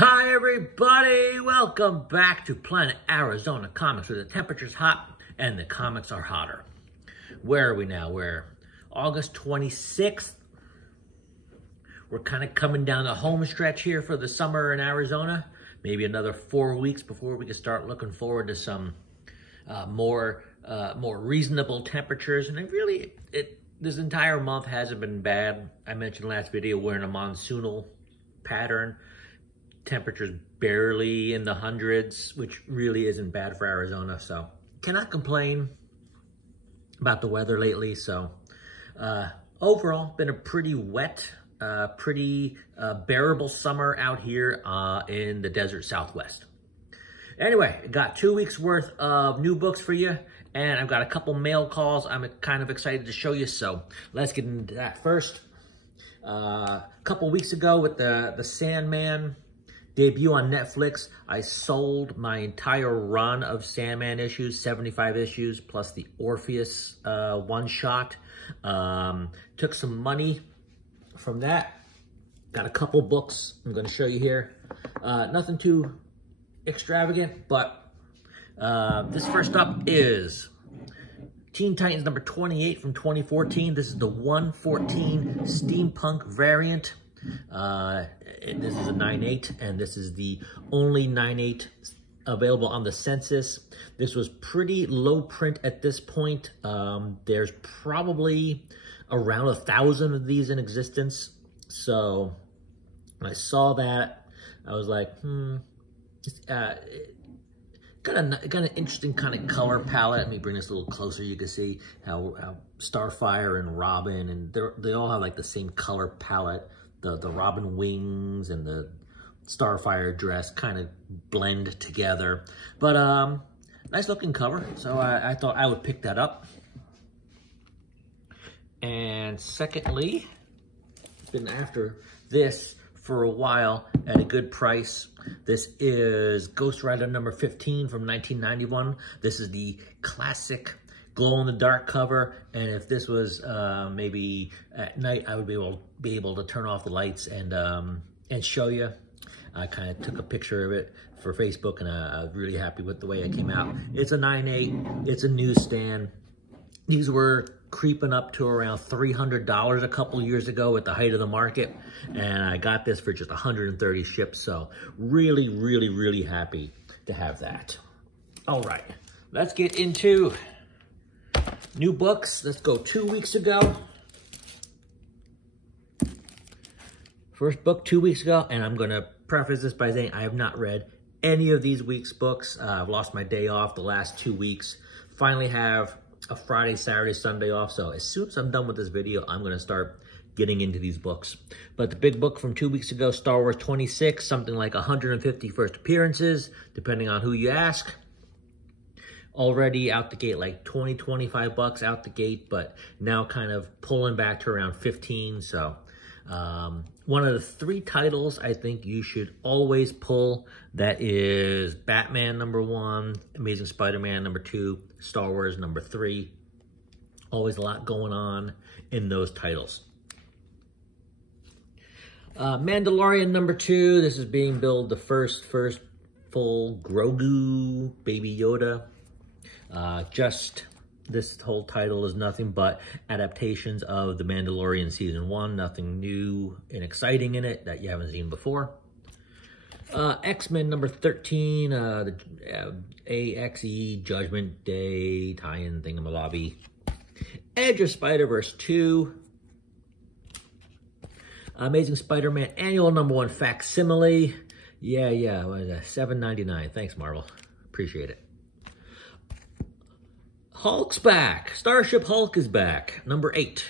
Hi everybody, welcome back to Planet Arizona Comics, where the temperature's hot and the comics are hotter. Where are we now? We're August 26th. We're kind of coming down the home stretch here for the summer in Arizona. Maybe another 4 weeks before we can start looking forward to some more reasonable temperatures. And this entire month hasn't been bad. I mentioned last video we're in a monsoonal pattern. Temperatures barely in the hundreds, which really isn't bad for Arizona. So cannot complain about the weather lately. So overall, been a pretty wet, bearable summer out here in the desert Southwest. Anyway, got 2 weeks worth of new books for you, and I've got a couple mail calls I'm kind of excited to show you. So let's get into that first. A couple weeks ago with the Sandman debut on Netflix, I sold my entire run of Sandman issues, 75 issues, plus the Orpheus one-shot. Took some money from that. Got a couple books I'm going to show you here. Nothing too extravagant, but this first up is Teen Titans number 28 from 2014. This is the 114 steampunk variant. This is a 9/8, and this is the only 9/8 available on the census. This was pretty low print at this point. There's probably around 1,000 of these in existence. So when I saw that, I was like, got an interesting kind of color palette. Let me bring this a little closer. You can see how Starfire and Robin, and they all have like the same color palette. The Robin wings and the Starfire dress kind of blend together. But nice looking cover, so I thought I would pick that up. And secondly, been after this for a while at a good price. This is Ghost Rider number 15 from 1991. This is the classic glow-in-the-dark cover, and if this was maybe at night, I would be able to turn off the lights and show you. I kind of took a picture of it for Facebook, and I was really happy with the way it came out. It's a 9/8. It's a newsstand. These were creeping up to around $300 a couple years ago at the height of the market, and I got this for just 130 shipped. So really, really, really happy to have that. All right, let's get into new books. Let's go 2 weeks ago. First book 2 weeks ago, and I'm going to preface this by saying I have not read any of these week's books. I've lost my day off the last 2 weeks. Finally have a Friday, Saturday, Sunday off. So as soon as I'm done with this video, I'm going to start getting into these books. But the big book from 2 weeks ago, Star Wars 26, something like 150 first appearances, depending on who you ask. Already out the gate, like 20, 25 bucks out the gate, but now kind of pulling back to around 15. So one of the 3 titles I think you should always pull, that is Batman number 1, Amazing Spider-Man number 2, Star Wars number 3. Always a lot going on in those titles. Mandalorian number 2, this is being billed the first full Grogu, Baby Yoda. This whole title is nothing but adaptations of The Mandalorian Season 1. Nothing new and exciting in it that you haven't seen before. X-Men number 13, the AXE Judgment Day tie-in thingamabobby. Edge of Spider-Verse 2. Amazing Spider-Man Annual number 1 facsimile. Yeah, what is that? $7.99. Thanks, Marvel. Appreciate it. Hulk's back. Starship Hulk is back. Number 8.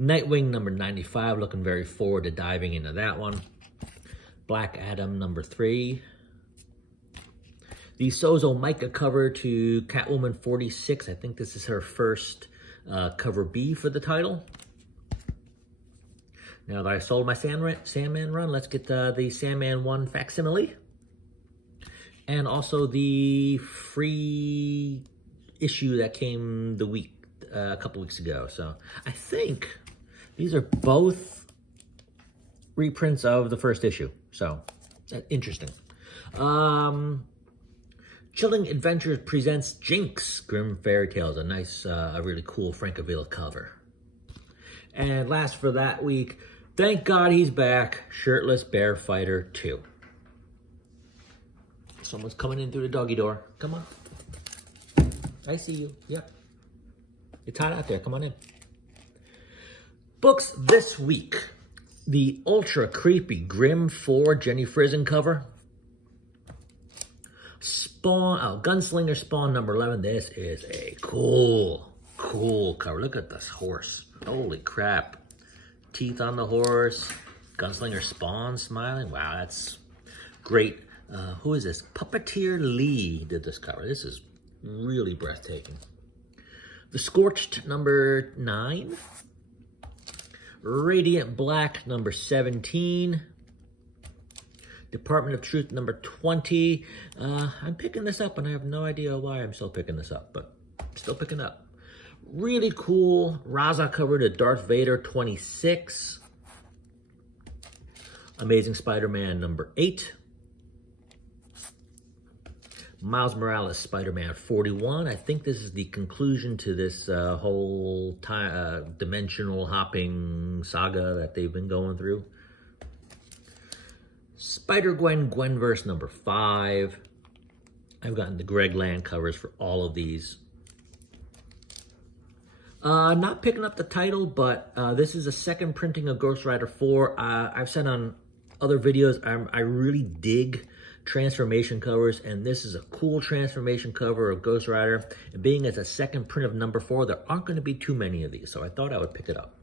Nightwing number 95. Looking very forward to diving into that one. Black Adam number 3. The Sozo Micah cover to Catwoman 46. I think this is her first cover B for the title. Now that I sold my Sandman run, let's get the Sandman 1 facsimile. And also the free issue that came a couple weeks ago. So I think these are both reprints of the first issue. So, interesting. Chilling Adventures presents Jinx, Grim Fairy Tales. A nice, a really cool Francavilla cover. And last for that week, thank God he's back, Shirtless Bear Fighter 2. Someone's coming in through the doggy door. Come on. I see you. Yep. It's hot out there. Come on in. Books this week. The ultra creepy Grimm 4 Jenny Frison cover. Spawn, Gunslinger Spawn number 11. This is a cool cover. Look at this horse. Holy crap. Teeth on the horse. Gunslinger Spawn smiling. Wow, that's great. Who is this? Puppeteer Lee did this cover. This is really breathtaking. The Scorched number 9. Radiant Black number 17. Department of Truth number 20. I'm picking this up and I have no idea why I'm still picking this up, but I'm still picking up. Really cool Raza cover to Darth Vader 26. Amazing Spider-Man number 8. Miles Morales Spider-Man 41. I think this is the conclusion to this whole dimensional hopping saga that they've been going through. Spider-Gwen Gwenverse number 5. I've gotten the Greg Land covers for all of these. Not picking up the title, but this is a second printing of Ghost Rider 4. I've said on other videos, I really dig transformation covers, and this is a cool transformation cover of Ghost Rider. And being as a second print of number 4, there aren't going to be too many of these, so I thought I would pick it up.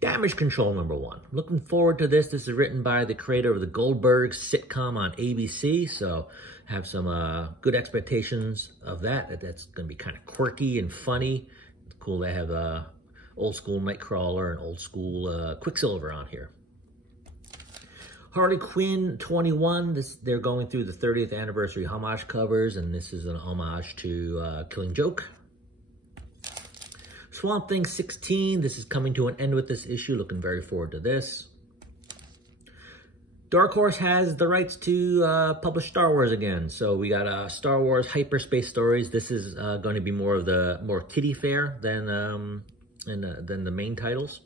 Damage Control number 1. Looking forward to this. This is written by the creator of the Goldberg sitcom on ABC, so have some good expectations of that. That's going to be kind of quirky and funny. It's cool to have old school Nightcrawler and old school Quicksilver on here. Harley Quinn 21. They're going through the 30th anniversary homage covers, and this is an homage to Killing Joke. Swamp Thing 16, this is coming to an end with this issue. Looking very forward to this. Dark Horse has the rights to publish Star Wars again. So we got Star Wars Hyperspace Stories. This is going to be more kiddie fare than the main titles.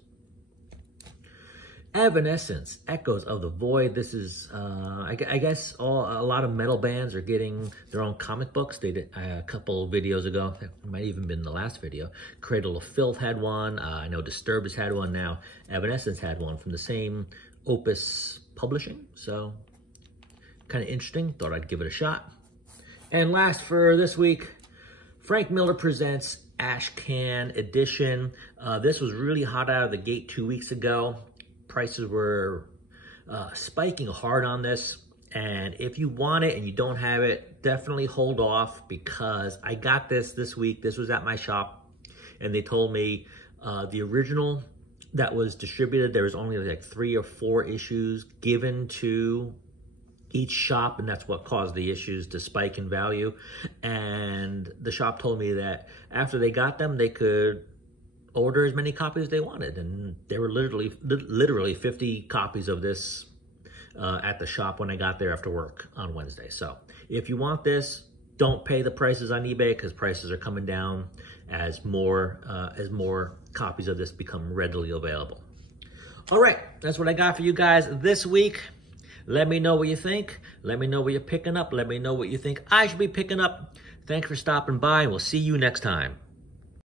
Evanescence, Echoes of the Void. This is, I guess, a lot of metal bands are getting their own comic books. They did a couple videos ago. It might have even been the last video. Cradle of Filth had one. I know Disturbed has had one now. Evanescence had one from the same Opus Publishing. So, kind of interesting. Thought I'd give it a shot. And last for this week, Frank Miller presents Ash Can Edition. This was really hot out of the gate 2 weeks ago. Prices were spiking hard on this, and if you want it and you don't have it, definitely hold off, because I got this week. This was at my shop, and they told me the original that was distributed, there was only like 3 or 4 issues given to each shop, and that's what caused the issues to spike in value. And the shop told me that after they got them, they could order as many copies as they wanted, and there were literally 50 copies of this at the shop when I got there after work on Wednesday. So if you want this, don't pay the prices on eBay, because prices are coming down as more copies of this become readily available. All right, that's what I got for you guys this week. Let me know what you think. Let me know what you're picking up. Let me know what you think I should be picking up. Thanks for stopping by, and we'll see you next time.